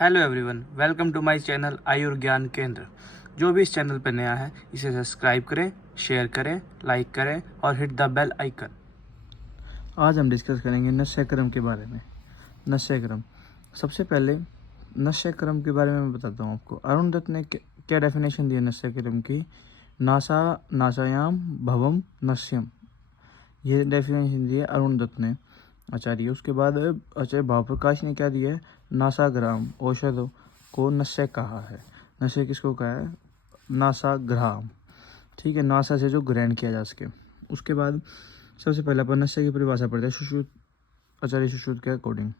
Hello everyone, welcome to my channel Ayur Gyan Kendra. जो भी इस चैनल पर नया है इसे सब्सक्राइब करें, शेयर करें, लाइक करें और हिट द बेल आइकन। आज हम डिस्कस करेंगे नस्यक्रम के बारे में। नस्यक्रम, सबसे पहले नस्यक्रम के बारे में मैं बताता हूँ आपको। अरुण दत्त ने क्या डेफिनेशन दी है नस्यक्रम की? नासा नासायाम भवम नस्यम, ये डेफिनेशन दी है अरुण दत्त ने, आचार्य। उसके बाद आचार्य भावप्रकाश ने क्या दिया है? नासाग्राम औषधों को नस्य कहा है। नस्य किसको कहा है? नासाग्राम, ठीक है, नासा से जो ग्रहण किया जा सके। उसके बाद सबसे पहले अपन नस्य की परिभाषा पढ़ते हैं सुश्रुत, आचार्य सुश्रुत के अकॉर्डिंग।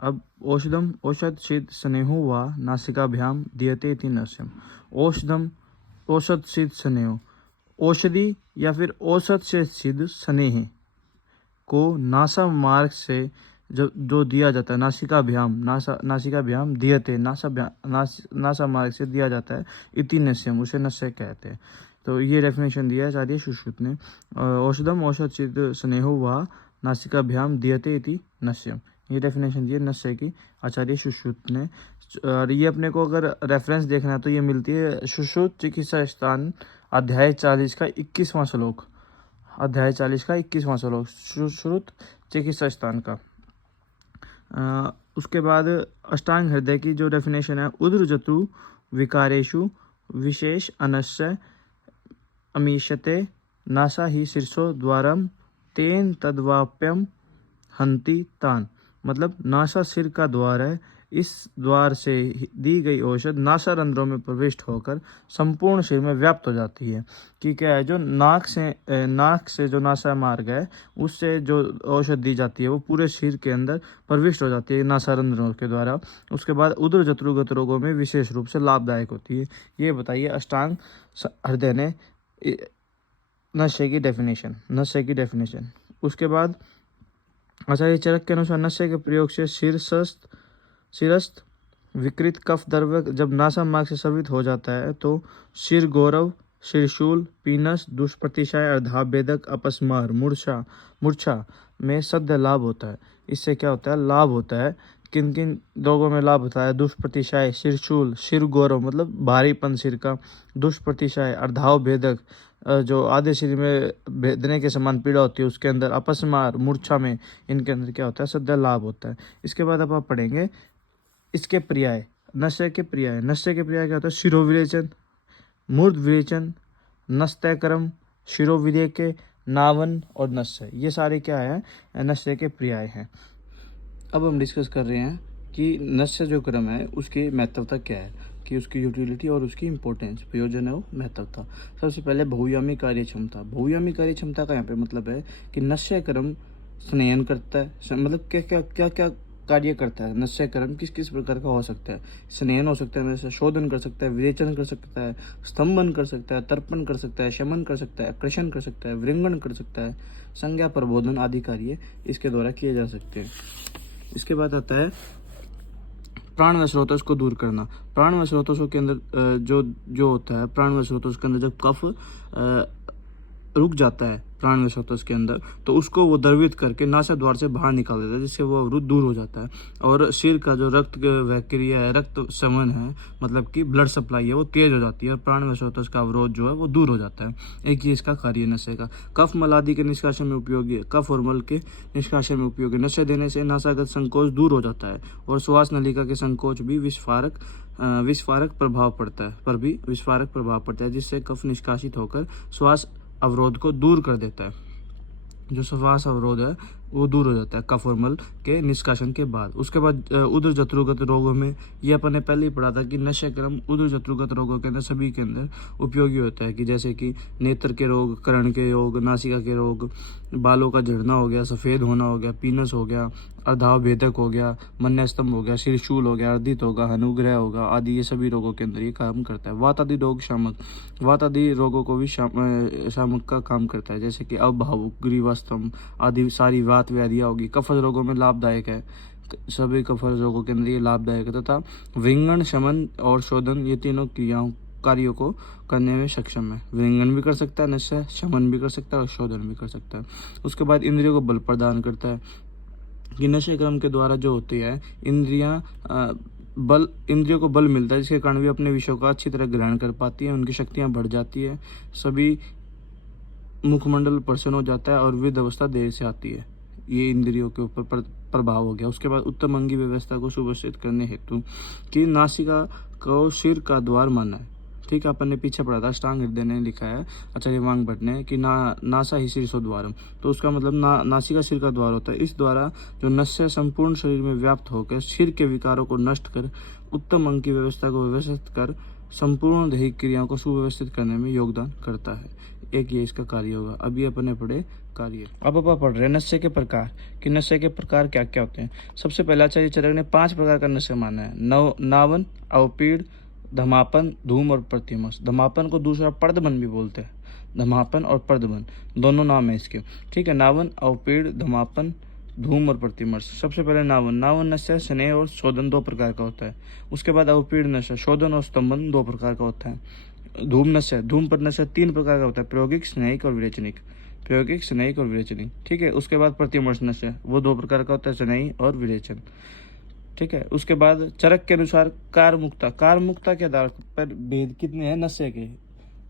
अब औषधम औषध सिद्ध स्नेहो व नासिकाभ्याम दीयते इति नस्यम। औषधम औषध सिद्ध स्नेह, औषधि या फिर औषध से सिद्ध स्नेह को नासा मार्ग से जो दिया जाता है, नासिकाभ्याम दीयते, नासा मार्ग से दिया जाता है, इति नस्यम, उसे नस्य कहते हैं। तो ये डेफिनेशन दिया है आचार्य सुश्रुत ने। औषधम औषध सिद्ध स्नेहो व नासिकाभ्याम दीयते इति नस्यम, ये डेफिनेशन दी है नस्य की आचार्य सुश्रुत ने। और ये अपने को अगर रेफरेंस देखना है तो ये मिलती है सुश्रुत चिकित्सा स्थान अध्याय 40 का 21वां श्लोक, अध्याय 40 का 21वां श्लोक, सुश्रुत चिकित्सा स्थान का। उसके बाद अष्टांग हृदय की जो डेफिनेशन है, उद्रजतु विकारेषु विशेष अनस्य अमीशते नासा ही शीर्षो द्वारम तेन तद्वाप्यम हंति तान। मतलब नासा सिर का द्वार है, इस द्वार से दी गई औषध नासा रंध्रों में प्रविष्ट होकर संपूर्ण शरीर में व्याप्त हो जाती है। कि क्या है, जो नाक से जो नासा मार्ग है उससे जो औषध दी जाती है वो पूरे शरीर के अंदर प्रविष्ट हो जाती है नासा रंध्रों के द्वारा। उसके बाद उदर जत्रुगत रोगों में विशेष रूप से लाभदायक होती है। ये बताइए अष्टांग हृदय ने नस्य की डेफिनेशन। उसके बाद आचार्य चरक के अनुसार नस्य के प्रयोग से शिरस्थ विकृत कफ द्रव्य जब नासा मार्ग से स्रवित हो जाता है तो शिर गौरव, शिरशूल, पीनस, दुष्प्रतिशय, अर्धाभेदक, अपस्मार, मूर्छा में सद्य लाभ होता है। इससे क्या होता है? लाभ होता है। किन किन रोगों में लाभ होता है? दुष्प्रतिशय, शिरशूल, शिर गौरव मतलब भारीपन सिर का, दुष्प्रतिशय, अर्धाभेदक जो आधे शरीर में भेदने के समान पीड़ा होती है उसके अंदर, अपस्मार, मूर्छा में, इनके अंदर क्या होता है? सद्य लाभ होता है। इसके बाद अब आप पढ़ेंगे इसके पर्याय, नस्य के पर्याय क्या होता है? शिरोविरेचन, मूर्ध विरेचन, नस्तयक्रम, शिरोविरेके, नावन और नस्य, ये सारे क्या है? नस्य के पर्याय हैं। अब हम डिस्कस कर रहे हैं कि नस्य जो क्रम है उसकी महत्वता क्या है, कि उसकी यूटिलिटी और उसकी इंपॉर्टेंस, प्रयोजन और महत्वता। सबसे पहले बहुयामी कार्य क्षमता का यहाँ पे मतलब है कि नस्य क्रम स्नेहन करता है, मतलब क्या कार्य करता है। नस्य कर्म किस किस प्रकार का हो सकता है? स्नेहन हो सकता है, जैसे शोधन कर सकता है, विरेचन कर सकता है, स्तंभन कर सकता है, तर्पण कर सकता है, शमन कर सकता है, आकर्षण कर सकता है, वृंगण कर सकता है, संज्ञा प्रबोधन आदि कार्य इसके द्वारा किए जा सकते हैं। इसके बाद आता है प्राण व स्रोतों को दूर करना। प्राण व स्रोतों के अंदर जो होता है, प्राण व स्रोतों के अंदर जब कफ रुक जाता है प्राण व स्रोतों के अंदर, तो उसको वो द्रवित करके नासा द्वार से बाहर निकाल देता है, जिससे वो अवरुद्ध दूर हो जाता है। और सिर का जो रक्त वैक्रिया है, रक्त समन है, मतलब कि ब्लड सप्लाई है, वो तेज हो जाती है और प्राण व स्रोतों का अवरोध जो है वो दूर हो जाता है। एक ही इसका कार्य है नस्य का। कफ मल आदि के निष्कासन में उपयोगी है, कफ और मल के निष्कासन में उपयोगी। नस्य देने से नासागत संकोच दूर हो जाता है और श्वास नलिका के संकोच भी विस्फारक प्रभाव पड़ता है, जिससे कफ निष्कासित होकर श्वास अवरोध को दूर कर देता है। जो श्वास अवरोध है वो दूर हो जाता है कफ और मल के निष्कासन के बाद। उसके बाद उदर जत्रुगत रोगों में, ये अपन ने पहले ही पढ़ा था कि नस्य क्रम उदर जत्रुगत रोगों के अंदर सभी के अंदर उपयोगी होता है, कि जैसे कि नेत्र के रोग, कर्ण के रोग, नासिका के रोग, बालों का झड़ना हो गया, सफ़ेद होना हो गया, पीनस हो गया, अर्धाभेदक हो गया, मन्यस्तंभ हो गया, शिरशूल हो गया, अर्धित होगा, अनुग्रह होगा आदि, ये सभी रोगों के अंदर ये काम करता है। वात आदि रोग शामक, वात आदि रोगों को भी शामक का काम करता है, जैसे कि अभाव, ग्रीवास्तंभ आदि सारी वात व्याधियाँ होगी। कफज रोगों में लाभदायक है, सभी कफज रोगों के अंदर ये लाभदायक है। तथा विंगण, शमन और शोधन, ये तीनों कार्यों को करने में सक्षम है। विंगण भी कर सकता है नस्य, शमन भी कर सकता है और शोधन भी कर सकता है। उसके बाद इंद्रियों को बल प्रदान करता है, कि नशे क्रम के द्वारा जो होती है इंद्रियां बल, इंद्रियों को बल मिलता है, जिसके कारण भी अपने विषयों का अच्छी तरह ग्रहण कर पाती है, उनकी शक्तियाँ बढ़ जाती है, सभी मुखमंडल प्रसन्न हो जाता है और वृद्ध अवस्था देर से आती है। ये इंद्रियों के ऊपर प्रभाव हो गया। उसके बाद उत्तम अंगी व्यवस्था को सुव्यवस्थित करने हेतु कि नासिका को सिर का द्वार माना है। ठीक है, अपन ने पीछे पढ़ा था, अष्टांग हृदय ने लिखा है आचार्य वांग भट्ट ने कि नासा ही शीर्षो द्वारम, तो उसका मतलब नासिका सिर का द्वार होता है। इस द्वारा जो नस्य संपूर्ण शरीर में व्याप्त होकर सिर के विकारों को नष्ट कर उत्तम अंग की व्यवस्था को व्यवस्थित कर संपूर्ण दैहिक क्रियाओं को सुव्यवस्थित करने में योगदान करता है। एक ये इसका कार्य होगा। अभी अपन ने पढ़े कार्य। अब अपन पढ़ रहे हैं नस्य के प्रकार कि नस्य के प्रकार क्या क्या होते हैं। सबसे पहले आचार्य चरक ने 5 प्रकार का नस्य माना है। नावन, अवपीड़, धमापन, धूम और प्रतिमस। धमापन को दूसरा पर्दमन भी बोलते हैं। धमापन और पर्दमन दोनों नाम है इसके। ठीक है, नावन, अवपीड़, धमापन, धूम और प्रतिमर्श। सबसे पहले नावन नस्य स्नेह और शोधन 2 प्रकार का होता है। उसके बाद अवपीड़ नस्य शोधन और स्तंभन 2 प्रकार का होता है। धूम नस्य, धूम पर नस्य 3 प्रकार का होता है, प्रायोगिक, स्नेहिक और विरेचनिक। प्रायोगिक, स्नेहिक और विरेचनिक। ठीक है, उसके बाद प्रतिमर्श नस्य, वो 2 प्रकार का होता है, स्नेही और विरेचन। ठीक है, उसके बाद चरक के अनुसार कारमुक्ता के आधार पर भेद कितने हैं नस्य के,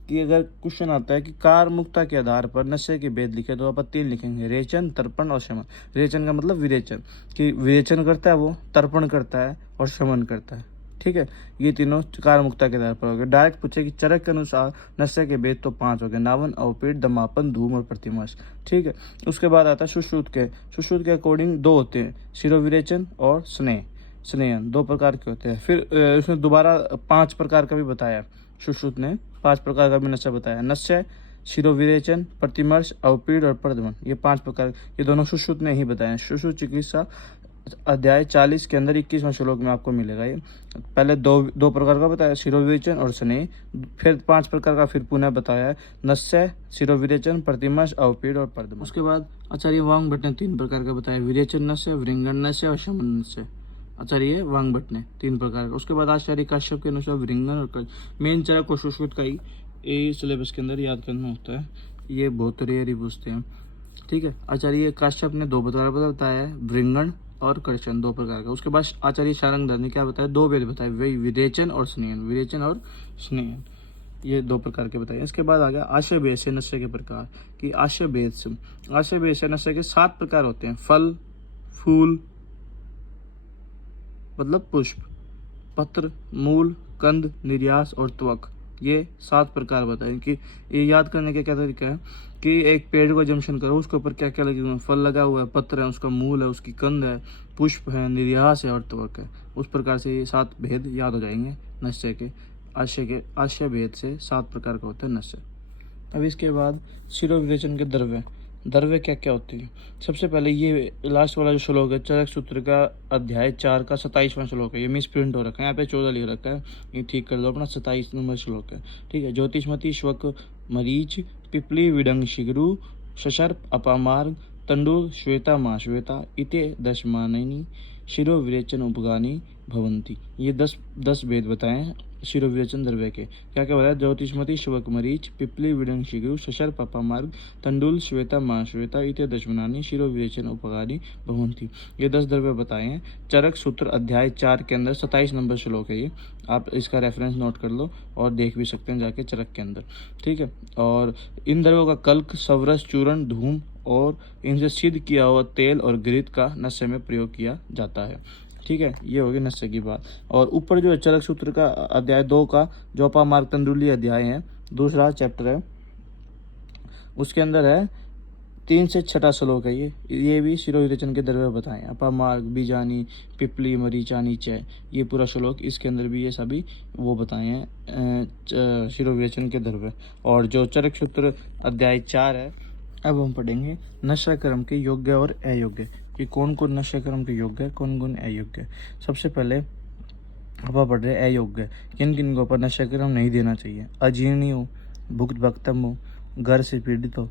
कि अगर क्वेश्चन आता है कि कारमुक्ता के आधार पर नस्य के भेद लिखे तो आप 3 लिखेंगे, रेचन, तर्पण और शमन। रेचन का मतलब विरेचन, कि विरेचन करता है वो, तर्पण करता है और शमन करता है। ठीक है, ये तीनों कारमुक्ता के आधार पर हो गए। डायरेक्ट पूछे कि चरक के अनुसार नस्य के भेद तो 5 हो गए, नावन, अवपीड़, दमापन, धूम और प्रतिमर्श। ठीक है, उसके बाद आता है सुश्रुत के अकॉर्डिंग 2 होते हैं, शिरोविरेचन और स्नेहन 2 प्रकार के होते हैं। फिर उसने दोबारा 5 प्रकार का भी बताया, सुश्रुत ने 5 प्रकार का भी नस्य बताया। नस्य, शिरोविरेचन, प्रतिमर्श, अवपीड़ और पर्दमन, ये 5 प्रकार, ये दोनों सुश्रुत ने ही बताए। सुश्रुत चिकित्सा अध्याय 40 के अंदर 21वां श्लोक में आपको मिलेगा। ये पहले दो प्रकार का बताया, शिरोविरेचन और स्नेह, फिर 5 प्रकार का फिर पुनः बताया है, नस्य, शिरोविरेचन, प्रतिमर्श, अवपीड़ और पर्दमन। उसके बाद आचार्य वांग भट्ट ने 3 प्रकार का बताया, विरेचन नस्य, वृंगण नस्य और शमन नस्य। आचार्य वांग भट्ट ने 3 प्रकार का। उसके बाद आचार्य काश्यप के अनुसार वृंगण और मेन चरक और सुश्रुत का ही सिलेबस के अंदर याद करना होता है, ये बहुत रेयर ही पूछते हैं। ठीक है, आचार्य काश्यप ने 2 प्रकार का बताया है, वृंगण और कर्षण 2 प्रकार का। उसके बाद आचार्य शारंगधर ने क्या बताया, 2 भेद बताए, वही विरेचन और स्नेहन, ये 2 प्रकार के बताए। इसके बाद आ गया आशय भेद से नस्य के प्रकार, कि आशय भेद से नस्य के 7 प्रकार होते हैं, फल, फूल मतलब पुष्प, पत्र, मूल, कंद, निर्यास और त्वक, ये 7 प्रकार बताए। कि ये याद करने का क्या तरीका है कि एक पेड़ को जंक्शन करो, उसके ऊपर क्या क्या लगे हुए हैं, फल लगा हुआ है, पत्र है, उसका मूल है, उसकी कंद है, पुष्प है, निर्यास है और त्वक है। उस प्रकार से ये 7 भेद याद हो जाएंगे नस्य के। आशय भेद से 7 प्रकार का होता है नस्य। अब इसके बाद शिरोविरेचन के द्रव्य क्या क्या होते हैं। सबसे पहले ये लास्ट वाला जो श्लोक है, चरक सूत्र का अध्याय 4 का 27वां श्लोक है, ये मिस प्रिंट हो रखा है, यहाँ पे 14 लिख रखा है, ये ठीक कर दो अपना, 27 नंबर श्लोक है। ठीक है, ज्योतिषमती, श्वक, मरीच, पिपली, विडंग, शिगरु, सशर्प, अपामार्ग, तंडुल, श्वेता, महाश्वेता इते दशमाननी शिरोविरेचन उपगानी भवंती। ये 10 भेद बताए हैं शिरोविरेचन द्रव्य के। क्या क्या बताया, ज्योतिषमती, श्वक, मरीच, पिपली, विडंग, शिगरु, सशर, पापामार्ग, तंडुल, श्वेता, महाश्वेता इत्यादि दशमनानी शिरोविरेचन उपकारी भवंती। ये 10 द्रव्य बताए हैं। चरक सूत्र अध्याय 4 के अंदर 27 नंबर श्लोक है ये, आप इसका रेफरेंस नोट कर लो और देख भी सकते हैं जाके चरक के अंदर। ठीक है, और इन द्रव्यों का कल्क, सवरस, चूर्ण, धूम और इनसे सिद्ध किया हुआ तेल और घृत का नस्य में प्रयोग किया जाता है। ठीक है, ये होगी नस्य की बात। और ऊपर जो है चरक सूत्र का अध्याय 2 का जो अपामार्ग तंडुली अध्याय है, दूसरा चैप्टर है, उसके अंदर है 3 से 6 श्लोक है ये भी शिरोविरेचन के द्रव्य बताएं। अपामार्ग, बीजानी, पिपली, मरीचानी, चय, ये पूरा श्लोक, इसके अंदर भी ये सभी वो बताए हैं शिरोविरेचन के द्रव्य। और जो चरक सूत्र अध्याय 4 है, अब हम पढ़ेंगे नशा कर्म के योग्य और अयोग्य, कि कौन कौन नशा कर्म के योग्य है, कौन कौन अयोग्य है। सबसे पहले हम पढ़ रहे अयोग्य, किन किन को ऊपर नशा कर्म नहीं देना चाहिए। अजीर्णी हो, भुक्त भक्तम हो, घर से पीड़ित हो,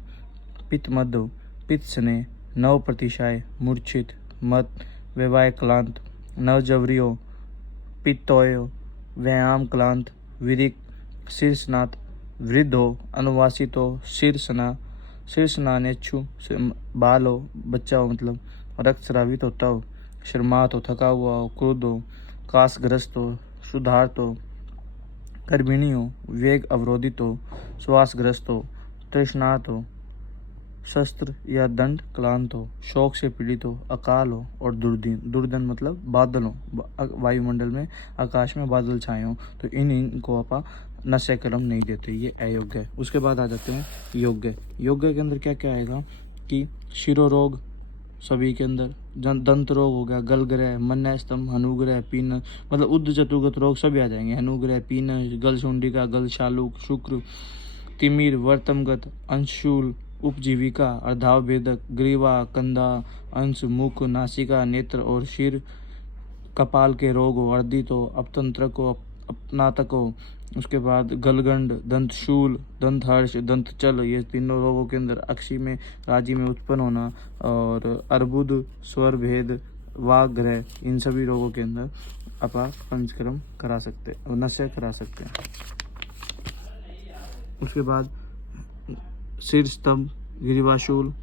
पित्त मद हो, पित्त स्नेह, नव प्रतिशाय, मूर्छित, मत, वैवाह क्लांत, नवजवरी हो, पित्तोय हो, व्यायाम क्लांत, विरिक, शीर्षनाथ, वृद्ध हो, अनुवासित हो, शीर्षनानेच्छु, बाल हो, बच्चा हो मतलब, रक्त स्रावित होता हो, शर्मात हो, थका हुआ हो, क्रोध हो, कासग्रस्त हो, क्षुधार्त हो, गर्भिणी हो, वेग अवरोधित हो, श्वासग्रस्त हो, तृष्णार्त हो, शस्त्र या दंड क्लांत हो, शोक से पीड़ित हो, अकाल हो और दुर्दिन। दुर्दिन मतलब बादल हो, वायुमंडल में आकाश में बादल छाए हो, तो इनको आप नशे कर्म नहीं देते, ये अयोग्य है। उसके बाद आ जाते हैं योग्य। योग्य के अंदर क्या क्या आएगा कि शिरो रोग सभी के अंदर, दंत रोग हो गया, गलग्रह, मन्य स्तंभ, हनुग्रह, पीन मतलब उद्ध चतुर्गत रोग सभी आ जाएंगे। हनुग्रह, पीन, गल शुंडिका, गल शालुक, शुक्र, तिमिर, वर्तमगत, अंशूल, उपजीविका, अर्धाव भेदक, ग्रीवा, कंधा, अंश, मुख, नासिका, नेत्र और शिर, कपाल के रोग हो, अर्दित हो, अपतंत्रक हो, अपनातक हो, उसके बाद गलगंड, दंतशूल, दंतहर्ष, दंतचल, ये तीनों रोगों के अंदर अक्षी में राजी में उत्पन्न होना, और अर्बुद, स्वर भेद, वाग्रह, इन सभी रोगों के अंदर आप पंचकर्म करा सकते और नशे करा सकते हैं। उसके बाद सिर स्तंभ, गिरिवाशूल,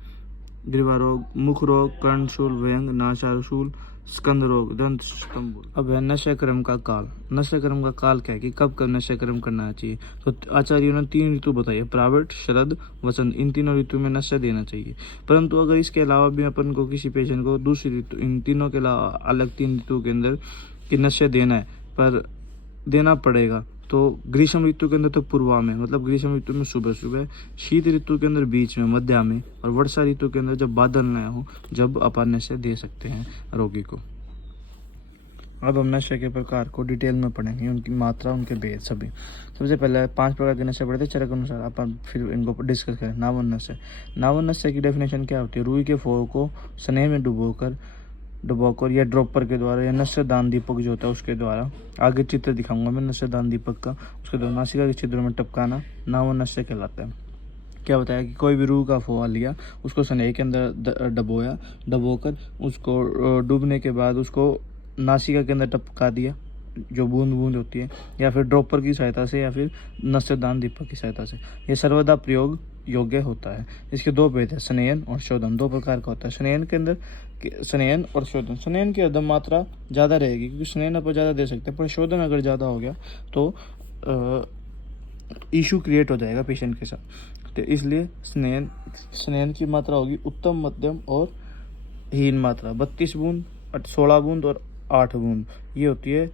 ग्रीवा रोग, मुख रोग, कर्णशूल, व्यंग, नासाशूल, स्कंद रोग, दंत स्तंभ। अब है नशे कर्म का काल। नशे कर्म का काल क्या है कि कब कब नशे कर्म करना चाहिए। तो आचार्यों ने 3 ऋतु बताई है, प्रावट, शरद, वसंत। इन तीनों ऋतु में नशा देना चाहिए। परंतु अगर इसके अलावा भी अपन को किसी पेशेंट को दूसरी ऋतु, इन तीनों के अलावा अलग 3 ऋतु के अंदर कि नशे देना है, पर देना पड़ेगा, तो ग्रीष्म ऋतु के अंदर तो पूर्वा में, मतलब ग्रीष्म ऋतु में सुबह सुबह, शीत ऋतु के अंदर बीच में, मध्या में, और वर्षा ऋतु के अंदर जब बादल न हो, जब अपन नशे दे सकते हैं रोगी को। अब हम नशे के प्रकार को डिटेल में पढ़ेंगे, उनकी मात्रा, उनके भेद सभी। सबसे पहले 5 प्रकार के नशे पढ़े थे चरक अनुसार, अपन फिर इनको डिस्कस करें। नावन नशे। नावन नशे की डेफिनेशन क्या होती है? रुई के फोड़ को स्नेह में डुबोकर या ड्रॉपर के द्वारा या नशेदान दीपक जो होता है उसके द्वारा, आगे चित्र दिखाऊंगा मैं नशेदान दीपक का, उसके द्वारा नासिका के छिद्रों में टपकाना नावन नशे कहलाता है। क्या बताया कि कोई भी रूह का फोड़ा लिया, उसको स्नेह के अंदर डबोकर उसको डूबने के बाद उसको नासिका के अंदर टपका दिया, जो बूंद बूंद होती है, या फिर ड्रॉपर की सहायता से, या फिर नशेदान दीपक की सहायता से। ये सर्वदा प्रयोग योग्य होता है। इसके 2 भेद है, स्नेहन और शोधन। 2 प्रकार का होता है स्नेहन के अंदर, स्नेहन और शोधन। स्नेहन की अदम मात्रा ज़्यादा रहेगी, क्योंकि स्नेहन अपन ज़्यादा दे सकते हैं, पर शोधन अगर ज़्यादा हो गया तो इशू क्रिएट हो जाएगा पेशेंट के साथ। तो इसलिए स्नेहन की मात्रा होगी उत्तम, मध्यम और हीन मात्रा। 32 बूंद, 16 बूंद और 8 बूंद, ये होती है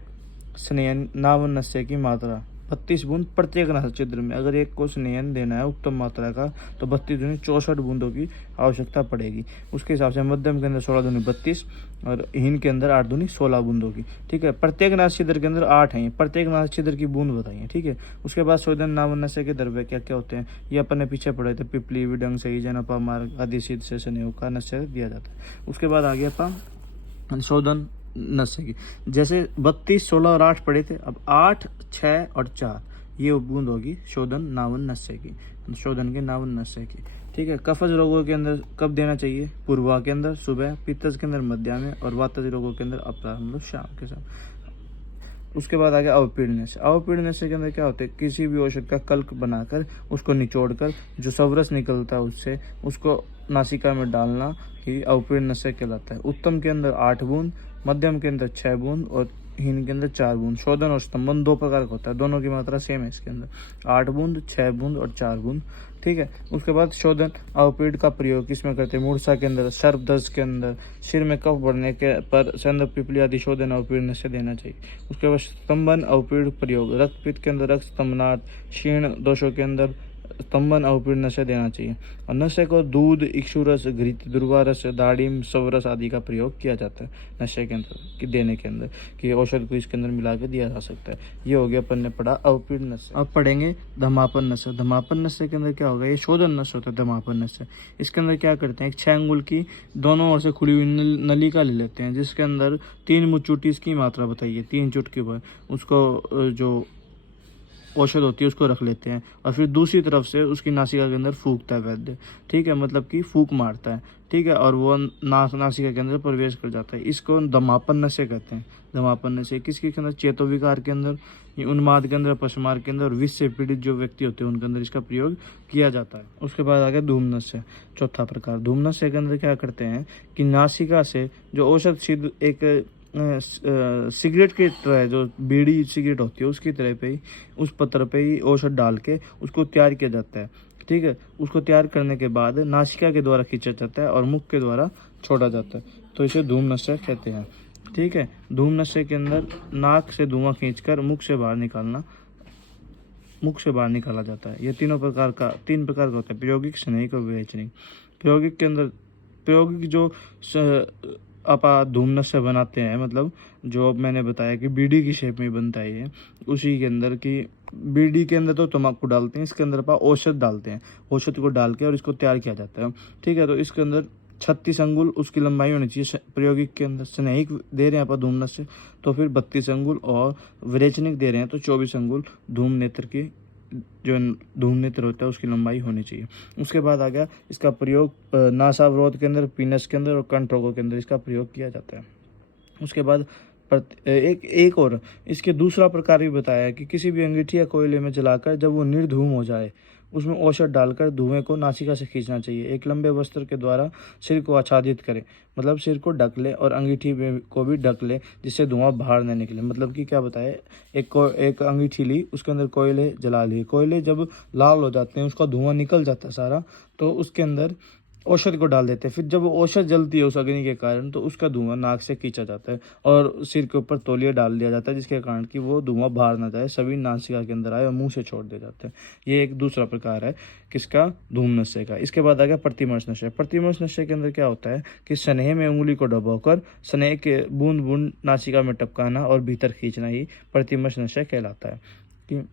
स्नेहन नावन नशे की मात्रा। 32 बूंद प्रत्येक नासा छिद्र में। अगर एक को स्नेहन देना है उत्तम मात्रा का, तो 32 दूनी 64 बूंदों की आवश्यकता पड़ेगी। उसके हिसाब से मध्यम के अंदर 16 दूनी 32 और हीन के अंदर 8 दूनी 16 बूंदों की। ठीक है, प्रत्येक नासा छिद्र के अंदर 8 है, प्रत्येक नासा छिद्र की बूंद बताइए। ठीक है, उसके बाद शोधन नावन नशे के द्रव्य क्या क्या होते हैं, ये अपन ने पीछे पढ़े थे। पिपली, विडंग, सही, जनपा, मार्ग आदि सिद्ध से स्नेह का नशा दिया जाता है। उसके बाद आ गया अपन शोधन नशे की। जैसे 32, 16 और 8 पढ़े थे, अब 8, 6 और 4 ये बूंद होगी शोधन नावन नशे की, शोधन के नावन नशे की। ठीक है, कफज रोगों के अंदर कब देना चाहिए? पूर्वा के अंदर सुबह, पित्तज के अंदर मध्या में, और वातज रोगों के अंदर अपराह मतलब शाम के साथ। उसके बाद आ गया अवपीड़न नशे। अवपीड़न नशे के अंदर क्या होता है? किसी भी औषध का कल्क बनाकर उसको निचोड़कर जो सवरस निकलता है उससे उसको नासिका में डालना ही अवपीड़न नशे कहलाता है। उत्तम के अंदर 8 बूंद, मध्यम के अंदर 6 बूंद और हीन के अंदर 4 बूंद। शोधन और स्तंभन 2 प्रकार का होता है, दोनों की मात्रा सेम है इसके अंदर, 8 बूंद, 6 बूंद और 4 बूंद। ठीक है, उसके बाद शोधन अवपीड़ का प्रयोग किसमें करते हैं? मूर्छा के अंदर, सर्प दर्द के अंदर, सिर में कफ बढ़ने के पर संदर्भ पिपली आदि शोधन अवपीड़न से देना चाहिए। उसके बाद स्तंभन अवपीड़ प्रयोग, रक्तपित्त के अंदर रक्त स्तंभनाथ, क्षीण दोषों के अंदर स्तंभन अवपीड़ नशे देना चाहिए। और नशे को दूध, इक्षुरस, घृत, दुर्वा रस, दाड़िम, सवरस आदि का प्रयोग किया जाता है नशे के अंदर कि देने के अंदर, कि औषध को इसके अंदर मिला के दिया जा सकता है। ये हो गया अपन ने पढ़ा अवपीड़ नशे। अब पढ़ेंगे धमापन नशे। धमापन नशे के अंदर क्या होगा? ये शोधन नशे होता है धमापन नशे। इसके अंदर क्या करते हैं? एक 6 अंगुल की दोनों ओर से खुली हुई नलिका ले लेते हैं, जिसके अंदर 3 मुचुटी की मात्रा बताइए, 3 चुटकी पर उसको जो औषध होती है उसको रख लेते हैं, और फिर दूसरी तरफ से उसकी नासिका के अंदर फूकता है वैद्य। ठीक है, मतलब कि फूक मारता है। ठीक है, और वो नासिका के अंदर प्रवेश कर जाता है। इसको दमापन नशे कहते हैं। दमापन नशे किसके अंदर? चेतो विकार के अंदर, उन्माद के अंदर, पशुमार के अंदर, और विष से पीड़ित जो व्यक्ति होते हैं उनके अंदर इसका प्रयोग किया जाता है। उसके बाद आ गया धूम नशे, चौथा प्रकार। धूम नशे के अंदर क्या करते हैं कि नासिका से जो औषध सिद्ध एक सिगरेट की तरह, जो बीड़ी सिगरेट होती है उसकी तरह पे ही उस पत्र पे ही औषध डाल के उसको तैयार किया जाता है। ठीक है, उसको तैयार करने के बाद नासिका के द्वारा खींचा जाता है और मुख के द्वारा छोड़ा जाता है, तो इसे धूम नशा कहते हैं। ठीक है, धूम नशे के अंदर नाक से धुआं खींचकर मुख से बाहर निकाला जाता है। यह तीन प्रकार का होता है, प्रायोगिक, स्नेहिक और विवेचनिक। प्रायोगिक जो आपा धूम नशा बनाते हैं, मतलब जो मैंने बताया कि बीड़ी की शेप में बनता है ये, उसी के अंदर की बीड़ी के अंदर तो तम्बाकू डालते हैं, इसके अंदर आप औषध डालते हैं, औषध को डाल के और इसको तैयार किया जाता है। ठीक है, तो इसके अंदर 36 अंगुल उसकी लंबाई होनी चाहिए प्रायोगिक के अंदर। स्नेहिक दे रहे हैं आप धूम नशे तो फिर 32 अंगुल, और विरेचनिक दे रहे हैं तो 24 अंगुल धूम नेत्र की, जो धूम नेत्र होता है उसकी लंबाई होनी चाहिए। उसके बाद आ गया इसका प्रयोग नासावरोध के अंदर, पीनस के अंदर और कंठरोगों के अंदर इसका प्रयोग किया जाता है। उसके बाद एक और इसके दूसरा प्रकार भी बताया है कि किसी भी अंगीठी या कोयले में जलाकर जब वो निर्धूम हो जाए उसमें औषध डालकर धुएं को नासिका से खींचना चाहिए। एक लंबे वस्त्र के द्वारा सिर को आच्छादित करें, मतलब सिर को ढक ले और अंगीठी को भी ढक ले जिससे धुआं बाहर न निकले। मतलब कि क्या बताए, एक अंगीठी ली, उसके अंदर कोयले जला लिए, कोयले जब लाल हो जाते हैं उसका धुआं निकल जाता है सारा, तो उसके अंदर औषध को डाल देते हैं। फिर जब औषध जलती है उस अग्नि के कारण तो उसका धुआं नाक से खींचा जाता है और सिर के ऊपर तौलिया डाल दिया जाता है, जिसके कारण कि वो धुआं बाहर ना जाए, सभी नासिका के अंदर आए और मुंह से छोड़ दिए जाते हैं। ये एक दूसरा प्रकार है किसका, धूम नशे का। इसके बाद आ गया प्रतिमर्श नशे। प्रतिमर्श नशे के अंदर क्या होता है कि स्नेह में उंगली को डुबोकर स्नेह के बूंद बूंद नासिका में टपकाना और भीतर खींचना ही प्रतिमर्श नशा कहलाता है। कि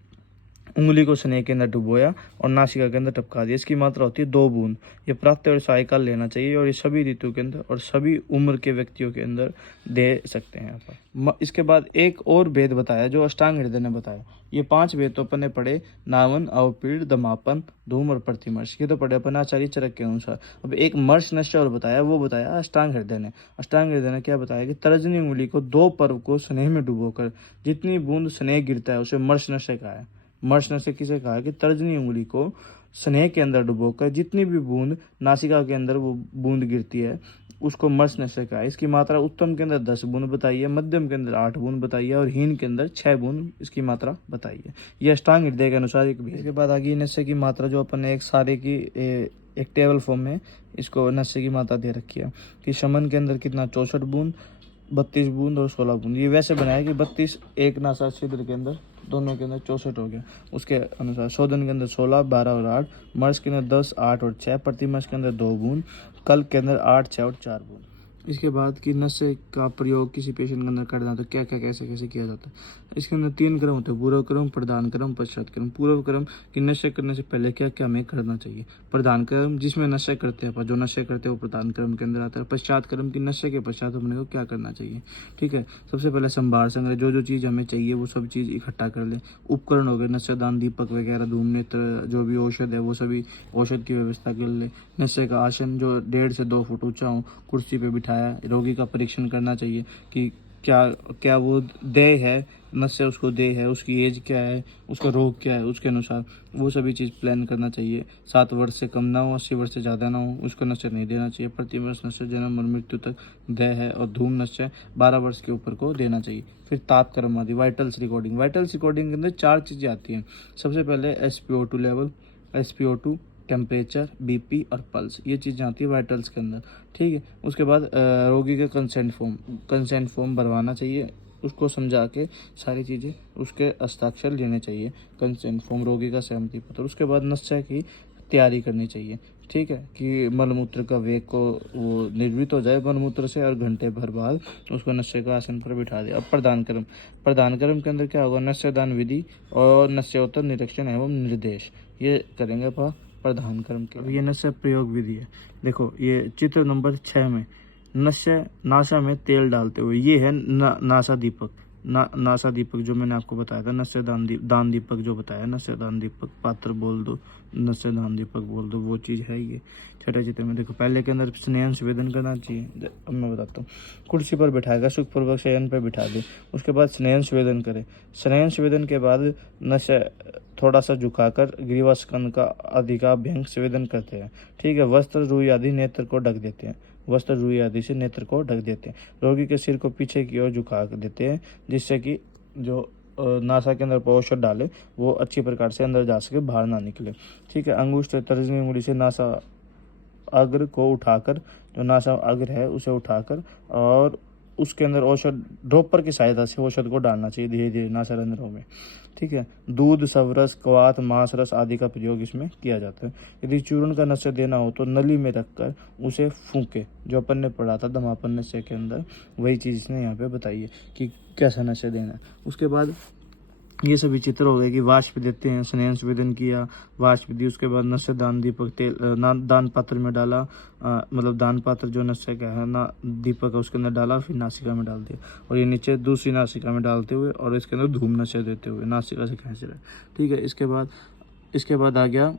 उंगली को स्नेह के अंदर डुबोया और नासिका के अंदर टपका दिया। इसकी मात्रा होती है 2 बूंद। ये प्रातः और सायकाल लेना चाहिए और ये सभी ऋतु के अंदर और सभी उम्र के व्यक्तियों के अंदर दे सकते हैं अपन। इसके बाद एक और भेद बताया जो अष्टांग हृदय ने बताया। ये 5 भेद तो अपन ने पढ़े, नावन, अवपीड़, दमापन, धूम और प्रतिमर्श, ये तो पढ़े अपन आचार्य चरक के अनुसार। अब एक मर्श नशा और बताया, वो बताया अष्टांग हृदय ने। अष्टांग हृदय ने क्या बताया कि तर्जनी उंगली को 2 पर्व को स्नेह में डुबोकर जितनी बूंद स्नेह गिरता है उसे मर्श नशा कहा है। मर्श नशे किसे कहा कि तर्जनी उंगली को स्नेह के अंदर डुबोकर जितनी भी बूंद नासिका के अंदर वो बूंद गिरती है उसको मर्श नशे कहा है। इसकी मात्रा उत्तम के अंदर 10 बूंद बताई है, मध्यम के अंदर 8 बूंद बताई है और हीन के अंदर 6 बूंद इसकी मात्रा बताई है। यह अष्टांग हृदय के अनुसार एक भी है। इसके बाद आगे नशे की मात्रा जो अपन ने एक सारे की एक टेबल फॉर्म में इसको नशे की मात्रा दे रखी है कि शमन के अंदर कितना 64 बूंद, 32 बूंद और 16 बूंद। ये वैसे बनाया कि 32 एक नासा छिद्र के अंदर, दोनों के अंदर 64 हो गया। उसके अनुसार शोधन के अंदर 16, 12 और 8, मर्श के अंदर 10, 8 और 6, प्रतिमर्श के अंदर 2 बूंद, कल्प के अंदर 8, 6 और 4 बूंद। इसके बाद कि नशे का प्रयोग किसी पेशेंट के अंदर करना तो क्या क्या कैसे कैसे किया जाता है। इसके अंदर 3 क्रम होते हैं, पूर्व क्रम, प्रधान क्रम, पश्चात क्रम। पूर्व क्रम कि नशे करने से पहले क्या क्या हमें करना चाहिए। प्रधान क्रम जिसमें नशे करते हैं, जो नशे करते हैं वो प्रधान क्रम के अंदर आता है। पश्चात क्रम की नशे के पश्चात अपने को क्या करना चाहिए। ठीक है, सबसे पहले संभार संग्रह, जो चीज़ हमें चाहिए वो सब चीज़ इकट्ठा कर ले। उपकरण हो गए नशेदान, दीपक वगैरह, धूम नेत्र, जो भी औषध है वो सभी औषध की व्यवस्था कर ले। नशे का आसन जो 1.5 से 2 फुट ऊंचा हो, कुर्सी पे बिठाया, रोगी का परीक्षण करना चाहिए कि क्या वो देह है, नशे उसको देह है, उसकी एज क्या है, उसका रोग क्या है, उसके अनुसार वो सभी चीज़ प्लान करना चाहिए। 7 वर्ष से कम ना हो, 80 वर्ष से ज़्यादा ना हो, उसको नशे नहीं देना चाहिए। प्रतिवर्ष नशे जन्म और मृत्यु तक देह है और धूम नशे 12 वर्ष के ऊपर को देना चाहिए। फिर ताप कर्म आदि, वाइटल्स रिकॉर्डिंग। वाइटल्स रिकॉर्डिंग के अंदर 4 चीज़ें आती हैं। सबसे पहले SpO2 level, SpO2, temperature, BP और पल्स, ये चीज़ें आती है वाइटल्स के अंदर। ठीक है, उसके बाद रोगी का कंसेंट फॉर्म भरवाना चाहिए, उसको समझा के सारी चीज़ें उसके हस्ताक्षर लेने चाहिए। कंसेंट फॉर्म, रोगी का सहमति पत्र। उसके बाद नशे की तैयारी करनी चाहिए। ठीक है, कि मलमूत्र का वेग को वो निर्मित हो जाए मलमूत्र से और घंटे भर बाद उसको नशे का आसन पर बिठा दे। अब प्रदान कर्म के अंदर क्या होगा, नशेदान विधि और नशोत्तर निरीक्षण एवं निर्देश, ये करेंगे प्रधान कर्म के। ये नशे प्रयोग विधि है। देखो ये चित्र नंबर 6 में नासा में तेल डालते हुए, ये है नासा दीपक। नासा दीपक जो मैंने आपको बताया था, नशे दान दीपक जो बताया, नशे दान दीपक, पात्र बोल दो, नशे दान दीपक बोल दो, वो चीज़ है ये छठे चित्र में। देखो पहले के अंदर स्नेहन संवेदन करना चाहिए। अब मैं बताता हूँ, कुर्सी पर बिठाएगा, सुखपूर्वक शयन पर बिठा दे, उसके बाद स्नेहन संवेदन करे। स्नेहन संवेदन के बाद नशे थोड़ा सा झुकाकर ग्रीवा स्कंद का अधिकाभ्यंग संवेदन करते हैं। ठीक है, वस्त्र, रुई आदि नेत्र को ढक देते हैं। वस्त्र, रुई आदि से नेत्र को ढक देते हैं। रोगी के सिर को पीछे की ओर झुका देते हैं, जिससे कि जो नासा के अंदर औषध डाले वो अच्छी प्रकार से अंदर जा सके, बाहर ना निकले। ठीक है। अंगुष्ठ तर्जनी उंगली से नासा अग्र को उठाकर, जो नासा अग्र है उसे उठाकर और उसके अंदर औषध ड्रॉपर की सहायता से औषध को डालना चाहिए धीरे धीरे नासारंध्रों में। ठीक है। दूध, सवरस, क्वाथ, मांस रस आदि का प्रयोग इसमें किया जाता है। यदि चूर्ण का नशा देना हो तो नली में रखकर उसे फूंके, जो अपन ने पढ़ा था धमापन नशे के अंदर, वही चीज़ इसने यहाँ पे बताई है कि कैसा नशा देना है। उसके बाद ये सभी चित्र हो गए कि वाष्प देते हैं, स्नेह संवेदन किया, वाष्प दी, उसके बाद नशे दान दीपक तेल दान पात्र में डाला, मतलब दान पात्र जो नशे का है ना दीपक है उसके अंदर डाला, फिर नासिका में डाल दिया, और ये नीचे दूसरी नासिका में डालते हुए और इसके अंदर धूम नशे देते हुए नासिका से खींच रहे। ठीक है। इसके बाद आ गया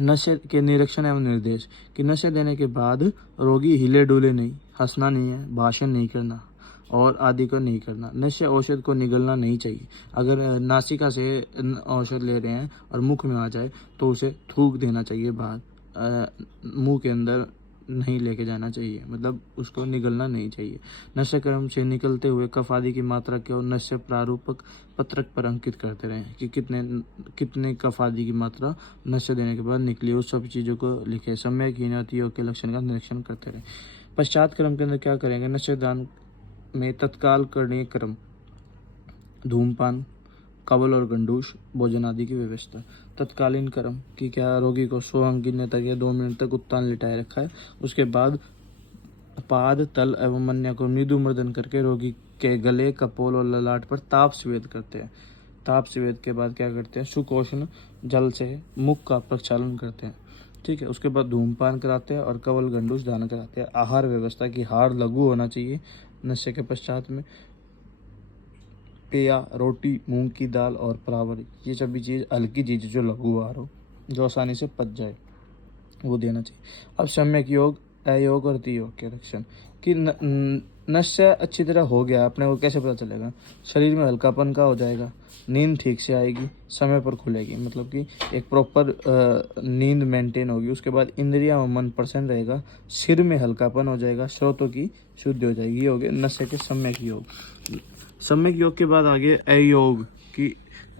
नशे के निरीक्षण एवं निर्देश कि नशे देने के बाद रोगी हिले डुले नहीं, हंसना नहीं है, भाषण नहीं करना और आदि को नहीं करना। नशे औषध को निगलना नहीं चाहिए। अगर नासिका से औषध ले रहे हैं और मुख में आ जाए तो उसे थूक देना चाहिए बाहर, मुंह के अंदर नहीं लेके जाना चाहिए, मतलब उसको निगलना नहीं चाहिए। नशे क्रम से निकलते हुए कफ आदि की मात्रा के और नशे प्रारूपक पत्रक पर अंकित करते रहें कि कितने कफ आदि की मात्रा नशे देने के बाद निकली, उस सब चीज़ों को लिखे। सम्यक हीन अति योग के लक्षण का निरीक्षण करते रहें। पश्चात क्रम के अंदर क्या करेंगे, नशे दान में तत्काल करणीय क्रम, धूमपान, कवल और गंडूश, भोजन आदि की व्यवस्था। तत्कालीन क्रम कि क्या रोगी को 100 अंक गिनने तक या 2 मिनट तक उत्तान लिटाए रखा है, उसके बाद पाद, तल एवं मन्या को मृदु मर्दन करके रोगी के गले, कपोल और ललाट पर ताप स्वेद करते हैं। ताप स्वेद के बाद क्या करते हैं, सुकोष्ण जल से मुख का प्रक्षालन करते हैं। ठीक है। उसके बाद धूमपान कराते हैं और कवल गंडूश दान कराते हैं। आहार व्यवस्था की हार लघु होना चाहिए। नशे के पश्चात में पेया, रोटी, मूंग की दाल और परावर, ये सभी चीज़ हल्की चीज़ जो लघु आहार हो, जो आसानी से पच जाए, वो देना चाहिए। अब सम्यक योग, अयोग और तियोग के लक्षण कि नशा अच्छी तरह हो गया, अपने को कैसे पता चलेगा, शरीर में हल्कापन का हो जाएगा, नींद ठीक से आएगी, समय पर खुलेगी, मतलब कि एक प्रॉपर नींद मेंटेन होगी। उसके बाद इंद्रियां और मन प्रसन्न रहेगा, सिर में हल्कापन हो जाएगा, स्रोतों की शुद्धि हो जाएगी। ये हो गए नशे के सम्यक योग। सम्यक योग के बाद आगे अयोग कि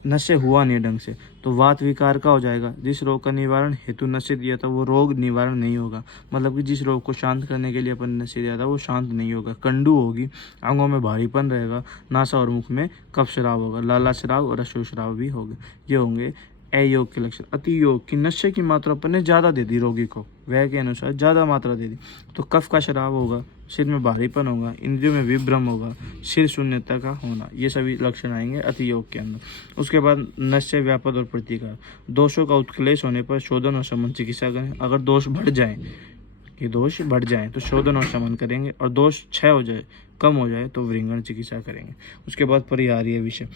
नशे हुआ नहीं ढंग से तो वात विकार का हो जाएगा। जिस रोग का निवारण हेतु नशे दिया था वो रोग निवारण नहीं होगा, मतलब कि जिस रोग को शांत करने के लिए अपन ने नशे दिया था वो शांत नहीं होगा। कंडू होगी, आंगों में भारीपन रहेगा, नासा और मुख में कफ शराब होगा, लाला शराब और अशोक शराब भी होगा। ये होंगे अयोग के लक्षण। अति योग की नशे की मात्रा अपन ने ज़्यादा दे दी रोगी को, वह के अनुसार ज़्यादा मात्रा दे दी तो कफ का शराब होगा, सिर में भारीपन होगा, इंद्रियों में विभ्रम होगा, सिर शून्यता का होना, ये सभी लक्षण आएंगे अति योग के अंदर। उसके बाद नशे, व्यापद और प्रतिकार। दोषों का उत्क्लेश होने पर शोधन और शमन चिकित्सा करें। अगर दोष बढ़ जाए, ये दोष बढ़ जाए तो शोधन और शमन करेंगे, और दोष क्षय हो जाए, कम हो जाए तो वृंगण चिकित्सा करेंगे। उसके बाद परिहार्य विषय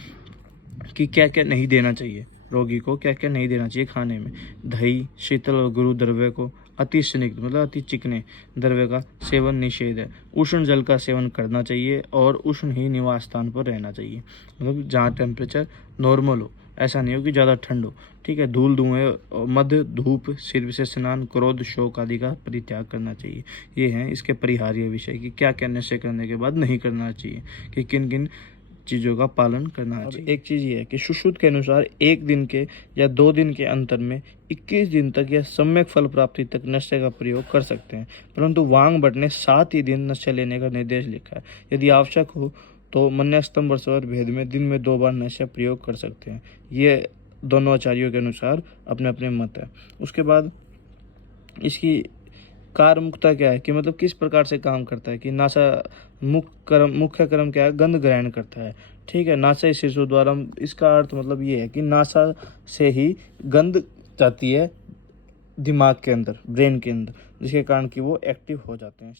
कि क्या क्या नहीं देना चाहिए रोगी को, क्या क्या नहीं देना चाहिए खाने में। दही, शीतल और गुरु द्रव्य को, अति स्निग्ध मतलब अति चिकने द्रव्य का सेवन निषेध है। उष्ण जल का सेवन करना चाहिए और उष्ण ही निवास स्थान पर रहना चाहिए, मतलब जहाँ टेम्परेचर नॉर्मल हो, ऐसा नहीं हो कि ज़्यादा ठंड हो। ठीक है। धूल, धुएं, मध्य, धूप, सिर से स्नान, क्रोध, शोक आदि का परित्याग करना चाहिए। ये हैं इसके परिहार्य विषय कि क्या क्या नशे करने के बाद नहीं करना चाहिए, कि किन किन चीज़ों का पालन करना चाहिए। एक चीज़ ये है कि सुश्रुत के अनुसार 1 दिन के या 2 दिन के अंतर में 21 दिन तक या सम्यक फल प्राप्ति तक नशे का प्रयोग कर सकते हैं, परंतु वांग भट्ट ने 7 ही दिन नशे लेने का निर्देश लिखा है। यदि आवश्यक हो तो मन्यस्तंभ और भेद में दिन में 2 बार नशा प्रयोग कर सकते हैं। ये दोनों आचार्यों के अनुसार अपने अपने मत है। उसके बाद इसकी कार्यमुक्ता क्या है कि मतलब किस प्रकार से काम करता है कि नासा मुख्य कर्म क्या है, गंध ग्रहण करता है। ठीक है। नासा शीर्षों द्वारा, इसका अर्थ मतलब ये है कि नासा से ही गंध जाती है दिमाग के अंदर, ब्रेन के अंदर, जिसके कारण कि वो एक्टिव हो जाते हैं।